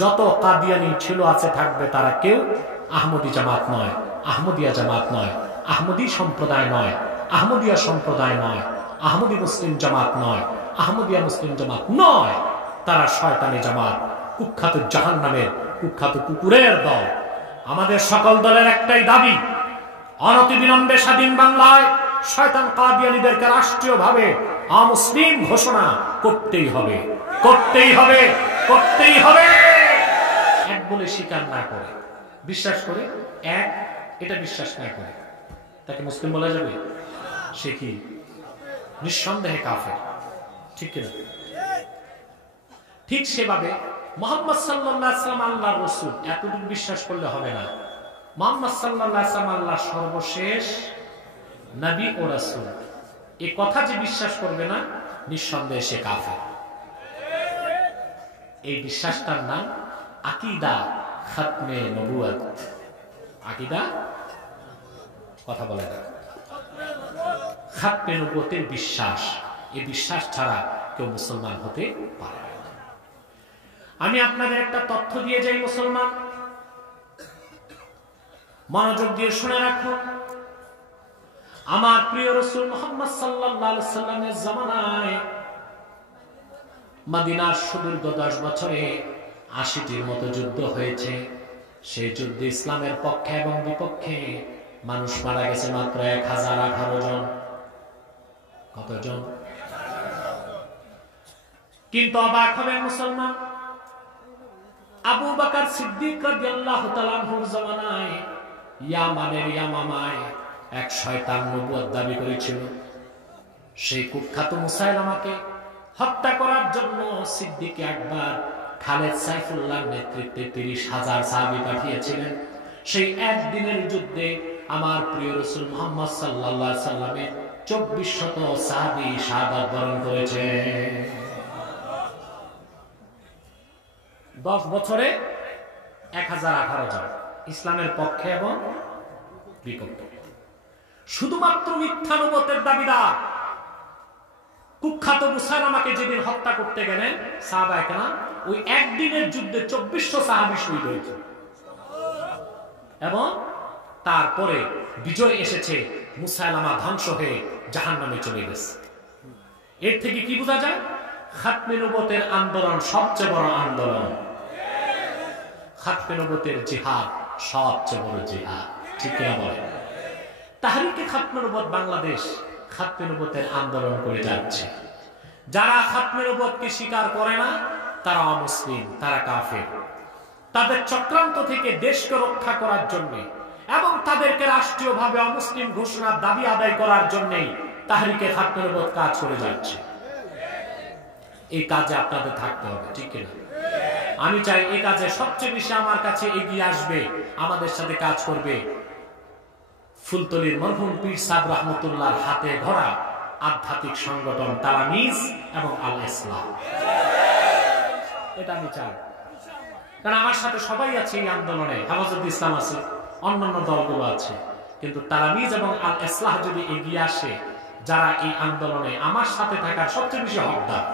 যত কাদিয়ানি ছিল আছে থাকবে তারা কেউ আহমদী জামাত নয়, আহমদিয়া জামাত নয়, আহমদী সম্প্রদায় নয়, আহমদিয়া সম্প্রদায় নয়, আহমদী মুসলিম জামাত নয়, আহমদিয়া মুসলিম জামাত নয়। তারা শয়তানি জামাত, কুখ্যাত জাহান্নামের কুখ্যাত কুকুরের দল। আমাদের সকল দলের একটাই দাবি, অনতিবিলম্বে স্বাধীন বাংলায় শয়তান কাদিয়ানীদেরকে রাষ্ট্রীয়ভাবে অমুসলিম ঘোষণা করতেই হবে, করতেই হবে, করতেই হবে। এক বলে স্বীকার না করে, বিশ্বাস করে এক, এটা বিশ্বাস না করে তাকে মুসলিম বলা যাবে? সে কি নিঃসন্দেহে কাফের, ঠিক কিনা? ঠিক সেভাবে মুহাম্মদ সাল্লাল্লাহু আলাইহি ওয়াসাল্লাম আল্লাহর রাসূল, এতটুকু বিশ্বাস করলে হবে না। মুহাম্মদ সাল্লাল্লাহু আলাইহি ওয়াসাল্লাম আল্লাহর সর্বশেষ নবী ও রাসূল, এই কথা যে বিশ্বাস করবে না, নিঃসন্দেহে সে কাফের। এই বিশ্বাসটার নাম আকীদা খাতমে নবুয়ত। আকীদা, কথা বলে না, খাতমে নবুয়তের বিশ্বাস। এই বিশ্বাস ছাড়া কেউ মুসলমান হতে পারে না। আমি আপনাদের একটা তথ্য দিয়ে যাই মুসলমান, মনোযোগ দিয়ে শুনে রাখুন। আমার প্রিয় রাসূল মুহাম্মদ সাল্লাল্লাহু আলাইহি ওয়াসাল্লামের জামানায় মদিনার সুদীর্ঘ 10 বছরে 80টির মতো যুদ্ধ হয়েছে। সেই যুদ্ধে ইসলামের পক্ষে এবং বিপক্ষে মানুষ মারা গেছে মাত্র 1018 জন। কতজন? কিন্তু অবাক হবেন মুসলমান, আবু বকর সিদ্দিক রাদিয়াল্লাহু তাআলা আনহুর জামানায় ইয়ামানের ইয়ামামায় এক শয়তান নবুয়ত দাবি করেছিল। সেই কুখ্যাত মুসাইলামাকে হত্যা করার জন্য সিদ্দিক একবার খালেদ সাইফুল্লাহর নেতৃত্বে 30,000 সাহাবী পাঠিয়েছিলেন। সেই একদিনের যুদ্ধে আমার প্রিয় রাসূল মুহাম্মদ সাল্লাল্লাহু আলাইহি সাল্লামের 2400 সাহাবী শাহাদাত বরণ করেছে। 10 বছরে 1018 জন ইসলামের পক্ষে এবং বিপক্ষে। শুধুমাত্র মিথ্যা নবুয়তের দাবিদার কুখ্যাত মুসাইলামাকে যেদিন হত্যা করতে গেলেন সাহাবায়ে কেরাম, ওই একদিনের যুদ্ধে 2400 সাহাবী শহীদ হয়েছে। এবং তারপরে বিজয় এসেছে, মুসাইলামা ধ্বংস হয়ে জাহান্নামে চলে গেছে। এর থেকে কি বোঝা যায়? খাতমে নবুয়তের আন্দোলন সবচেয়ে বড় আন্দোলন। খাতমে নবুয়তের জিহাদ সবচেয়ে বড় জিহাদ, ঠিক কিনা বলেন? তাহরিকে খাতমে নবুয়ত বাংলাদেশ খাতমে নবুয়তের আন্দোলন করে যাচ্ছে। যারা খাতমে নবুয়তকে স্বীকার করে না তারা অমুসলিম, তারা কাফের। তাদের চক্রান্ত থেকে দেশকে রক্ষা করার জন্য এবং তাদেরকে রাষ্ট্রীয়ভাবে অমুসলিম ঘোষণার দাবি আদায় করার জন্য তাহরিকে খাতমে নবুয়ত কাজ করে যাচ্ছে। এই কাজে আপনাদের থাকতে হবে, ঠিক কিনা? আমি চাই এই কাজে সবচেয়ে বেশি আমার কাছে এগিয়ে আসবে, আমাদের সাথে কাজ করবে ফুলতলির মরহুম পীর সাহেব রহমতুল্লাহর হাতে ধরা আধ্যাত্মিক সংগঠন তালামিজ এবং আল ইসলাম। এটা আমি চাই, কারণ আমার সাথে সবাই আছে এই আন্দোলনে। হেফাজত ইসলাম আছে, অন্যান্য দলগুলো আছে, কিন্তু তালামিজ এবং আল ইসলাহ যদি এগিয়ে আসে, যারা এই আন্দোলনে আমার সাথে থাকার সবচেয়ে বেশি হকদার,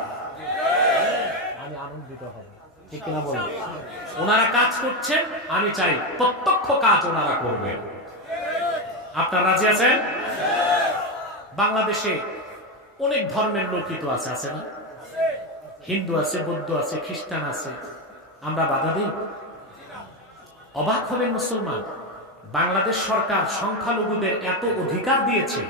আমি আনন্দিত হব, ঠিক কিনা বলবো? ওনারা কাজ করছেন, আমি চাই প্রত্যক্ষ কাজ ওনারা করবেন। আপনারা রাজি আছেন? বাংলাদেশে অনেক ধর্মের লোকিত আছে, আছে না? হিন্দু আছে, বৌদ্ধ আছে, খ্রিস্টান আছে, আমরা বাধা দিই? অবাক হবেন মুসলমান, বাংলাদেশ সরকার সংখ্যালঘুদের এত অধিকার দিয়েছে,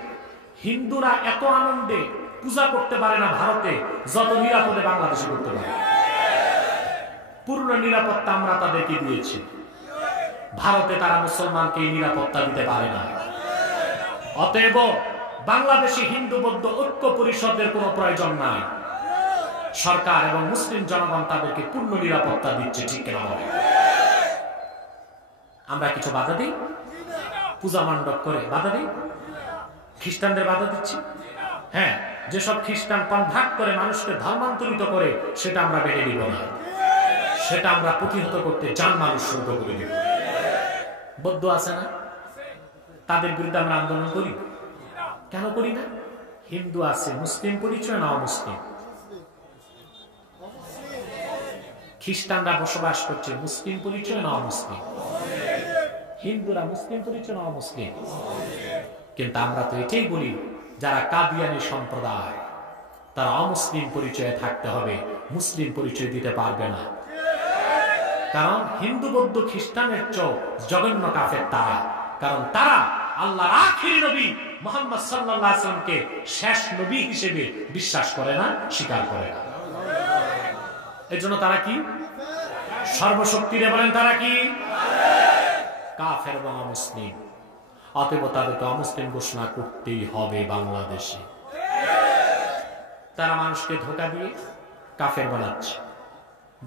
হিন্দুরা এত আনন্দে পূজা করতে পারে না ভারতে, যত নিরাপদে বাংলাদেশে করতে পারে। পূর্ণ নিরাপত্তা আমরা তাদেরকে দিয়েছি, ভারতে তারা মুসলমানকে নিরাপত্তা দিতে পারে না। অতএব বাংলাদেশে হিন্দু বৌদ্ধ ঐক্য পরিষদের কোনো প্রয়োজন নাই। সরকার এবং মুসলিম জনগণ তাদেরকে পূর্ণ নিরাপত্তা দিচ্ছে, ঠিক কিনা বলে? আমরা কিছু বাধা দিই? পূজা মণ্ডপ করে বাধা দিই? খ্রিস্টানদের বাধা দিচ্ছি? হ্যাঁ, যেসব খ্রিস্টান কনভার্ট করে মানুষকে ধর্মান্তরিত করে, সেটা আমরা বেড়ে দিব না, সেটা আমরা প্রতিহত করতে জানমাল উৎসর্গ করে দিব। বৌদ্ধ আছে না, তাদের বিরুদ্ধে আমরা আন্দোলন করি? কেন করি না? হিন্দু আছে, মুসলিম পরিচয় না অমুসলিম? খ্রিস্টানরা বসবাস করছে মুসলিম পরিচয় না অমুসলিম? হিন্দুরা মুসলিম পরিচয় না অমুসলিম? কিন্তু আমরা তো এটাই বলি, যারা কাদিয়ানী সম্প্রদায় তারা অমুসলিম পরিচয়ে থাকতে হবে, মুসলিম পরিচয় দিতে পারবে না। কারণ হিন্দু বৌদ্ধ খ্রিস্টানের চেয়ে জঘন্য কাফের তারা, কারণ তারা আল্লাহর আখিরি নবী মুহাম্মদ সাল্লাল্লাহু আলাইহি ওয়াসাল্লামকে শেষ নবী হিসেবে বিশ্বাস করে না, স্বীকার করে না। এজন্য তারা কি সর্বশক্তিরে বলেন, তারা কি কাফের এবং অমুসলিম। অতএব তাদেরকে অমুসলিম ঘোষণা করতেই হবে বাংলাদেশে। তারা মানুষকে ধোঁকা দিয়ে কাফের বানাচ্ছে।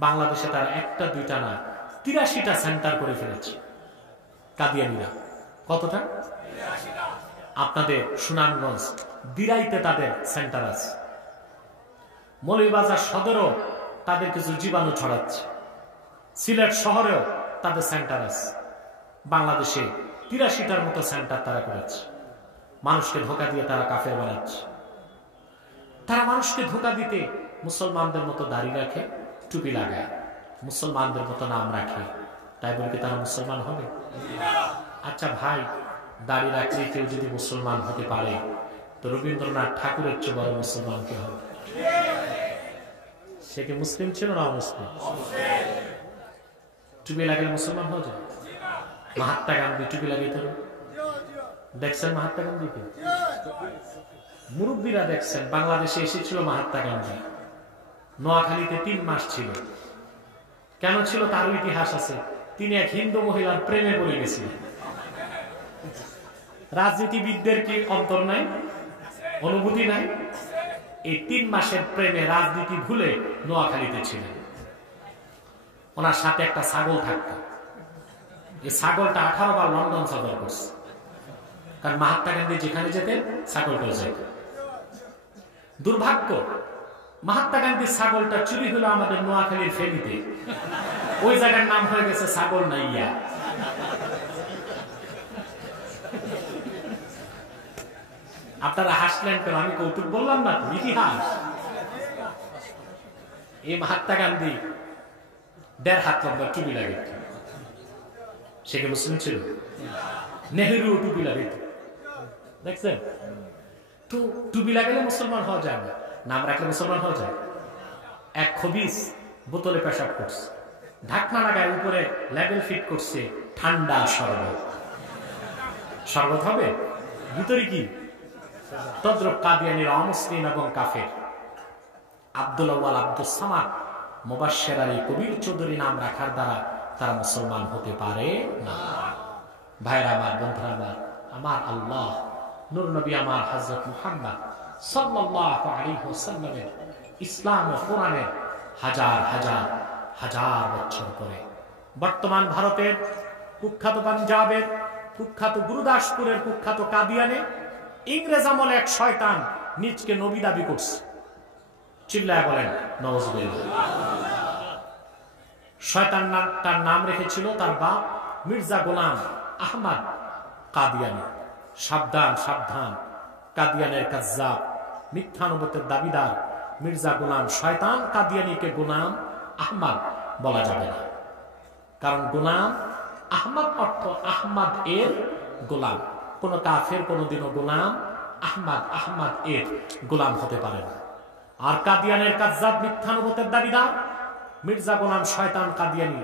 বাংলাদেশে তারা একটা দুইটা না ৮৩টা সেন্টার করে ফেলেছে কাদিয়ানীরা। কতটা? আপনাদের সুনামগঞ্জ দিরাইতে তাদের সেন্টার আছে, মৌলভীবাজার সদরও তাদের কিছু জীবাণু ছড়াচ্ছে, সিলেট শহরেও তাদের সেন্টার আছে। বাংলাদেশে ৮৩টার মতো সেন্টার তারা করেছে। মানুষকে ধোঁকা দিয়ে তারা কাফের বানাচ্ছে। তারা মানুষকে ধোঁকা দিতে মুসলমানদের মতো দাড়ি রাখে, টুপি লাগায়, মুসলমানদের মতো নাম রাখে, তাই বলে কি তারা মুসলমান হবে? আচ্ছা ভাই, দাড়ি রাখলে কেউ যদি মুসলমান হতে পারে, তো রবীন্দ্রনাথ ঠাকুরের চেয়ে বড় মুসলমান কে হবে? সে কি মুসলিম ছিল না অমুসলিম? টুপি লাগালে মুসলমান হয়ে যায়? মহাত্মা গান্ধী টুপি লাগিয়ে দেখছেন? মহাত্মা গান্ধীকে মুরব্বীরা দেখছেন। বাংলাদেশে এসেছিল মহাত্মা গান্ধী, নোয়াখালীতে ৩ মাস ছিল। কেন ছিল তারও ইতিহাস আছে। তিনি এক হিন্দু মহিলার প্রেমে পড়ে গেছিলেন। রাজনীতিবিদদের কি অন্তর নাই, অনুভূতি নাই? এই ৩ মাসের প্রেমে রাজনীতি ভুলে নোয়াখালীতে ছিলেন। ওনার সাথে একটা ছাগল থাকতো। এই ছাগলটা 18 বার লন্ডন সফর করছে, কারণ মহাত্মা গান্ধী যেখানে যেতেন ছাগলটাও যেত। দুর্ভাগ্য, মহাত্মা গান্ধীর ছাগলটা চুরি হলো আমাদের নোয়াখালীর ফেনীতে। ওই জায়গার নাম হয়ে গেছে ছাগল নাইয়া। আপনারা হাসলেন কেন? আমি কৌতুক বললাম না, ইতিহাস। এই মহাত্মা গান্ধী ১.৫ হাত লম্বা টুপি লাগিত। সে কি মুসলিম ছিল? নেহেরু টুপি লাগিত, দেখছেন তো? টুপি লাগালে মুসলমান হওয়া যায় না, নাম রাখলে মুসলমান হওয়া যায়? এক খবিস বোতলে পেশাব করছে, ঢাকনা লাগায় উপরে লেবেল ফিট করছে ঠান্ডা শরবত। শরবত হবে? ভিতরে কি? তদ্রুপ কাদিয়ানীরা অমুসলিম এবং কাফের। আব্দুল আউয়াল আব্দুস সামাদ মুবাশশির আলী কবির চৌধুরী নাম রাখার দ্বারা তারা মুসলমান হতে পারে না। ভাইরা আমার, বন্ধুরা আমার, আমার আল্লাহ নূর নবী আমার হযরত মুহাম্মদ সাল্লাল্লাহু আলাইহি ওয়াসাল্লামের ইসলাম ও কোরআনের হাজার হাজার হাজার বছর পরে বর্তমান ভারতের কুখ্যাত পাঞ্জাবের কুখ্যাত গুরুদাসপুরের কুখ্যাত কাদিয়ানে ইংরেজ আমলে এক শয়তান নিজকে নবী দাবি করছে। চিল্লায় বলেন নাউজুবিল্লাহ। শয়তান তার নাম রেখেছিল তার বাপ মির্জা গোলাম আহমদ কাদিয়ানী। সাবধান সাবধান, কাদিয়ানের কাজ্জাব, মিথ্যা নবুয়তের দাবিদার মির্জা গোলাম শয়তান কাদিয়ানীকে গোলাম আহমদ বলা যাবে না। কারণ গোলাম আহমদ অর্থ আহমদ এর গোলাম। কোন কাফের কোনদিনও গোলাম আহমদ এর গোলাম হতে পারে না। আর কাদিয়ানের কাজ্জাব মিথ্যা নবুয়তের দাবিদার মির্জা গোলাম শয়তান কাদিয়ানী,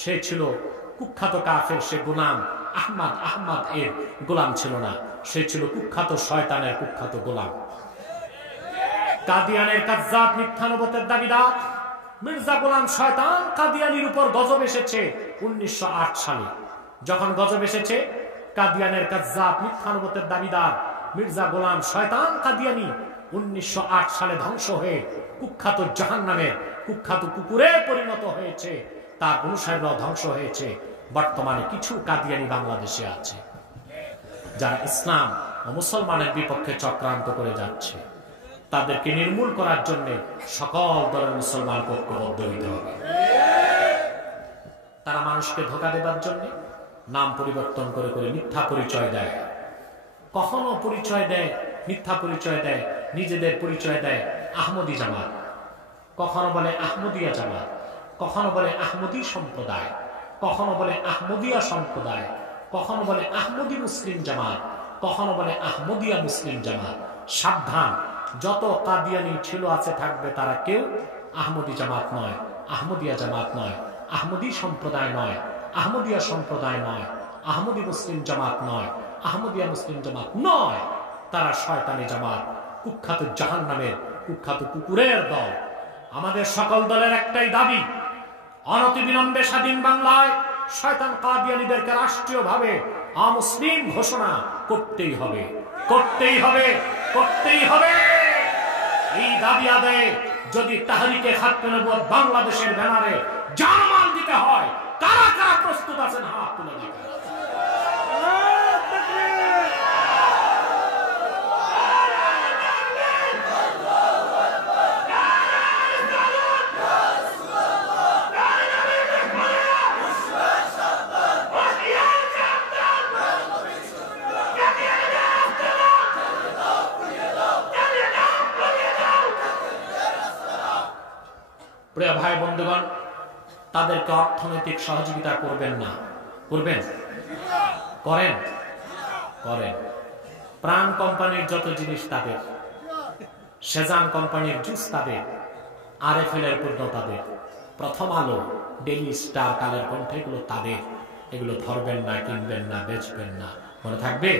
সে ছিল কুখ্যাত কাফের। সে গোলাম আহমদ এর গোলাম ছিল না, সে ছিল কুখ্যাত শয়তানের কুখ্যাত গোলাম। কাদিয়ানের কাজ্জাব মিথ্যা নবুয়তের দাবিদার মির্জা গোলাম শয়তান কাদিয়ানীর উপর গজব এসেছে 1908 সালে। যখন গজব এসেছে, কাদিয়ানের কাজ্জাব মিথ্যা নবুয়তের দাবিদার মির্জা গোলাম শয়তান কাদিয়ানী 1908 সালে ধ্বংস হয়ে কুখ্যাত জাহান্নামের কুখ্যাত কুকুরে পরিণত হয়েছে। তার অনুসারীরাও ধ্বংস হয়েছে। বর্তমানে কিছু কাদিয়ানী বাংলাদেশে আছে যারা ইসলাম ও মুসলমানের বিপক্ষে চক্রান্ত করে যাচ্ছে। তাদেরকে নির্মূল করার জন্য সকল দলের মুসলমান ঐক্যবদ্ধ হতে হবে। তারা মানুষকে ধোঁকা দেবার জন্য নাম পরিবর্তন করে করে মিথ্যা পরিচয় দেয়। কখনো পরিচয় দেয়, মিথ্যা পরিচয় দেয়, নিজেদের পরিচয় দেয় আহমদী জামাত, কখনো বলে আহমদিয়া জামাত, কখনো বলে আহমদী সম্প্রদায়, কখনো বলে আহমদিয়া সম্প্রদায়, কখনো বলে আহমদী মুসলিম জামাত, কখনো বলে আহমদিয়া মুসলিম জামাত। সাবধান, যত কাদিয়ানি ছিল আছে থাকবে তারা কেউ আহমদী জামাত নয়, আহমদিয়া জামাত নয়, আহমদী সম্প্রদায় নয়, আহমদিয়া সম্প্রদায় নয়, আহমদী মুসলিম জামাত নয়, আহমদিয়া মুসলিম জামাত নয়। তারা শয়তানি জামাত, কুখ্যাত জাহান্নামের কুখ্যাত কুকুরের দল। আমাদের সকল দলের একটাই দাবি, অনতিবিলম্বে স্বাধীন বাংলায় শয়তান কাদিয়ানীদেরকে রাষ্ট্রীয়ভাবে অমুসলিম ঘোষণা করতেই হবে, করতেই হবে, করতেই হবে। এই দাবি আদায়ে যদি তাহরিকে খাতমে নবুয়ত বাংলাদেশের ব্যানারে জানমাল দিতে হয়, কারা কারা প্রস্তুত আছেন হাত তুলে দেখান। প্রিয় ভাই বন্ধুগণ, তাদেরকে অর্থনৈতিক সহযোগিতা করবেন না? করবেন? করেন? করেন। প্রাণ কোম্পানির যত জিনিস তাদের, সেজান কোম্পানির জুস তাদের, RFL এর পণ্য তাদের, প্রথম আলো, ডেইলি স্টার, কালের কণ্ঠ, এগুলো তাদের। এগুলো ধরবেন না, কিনবেন না, বেচবেন না, মনে থাকবে।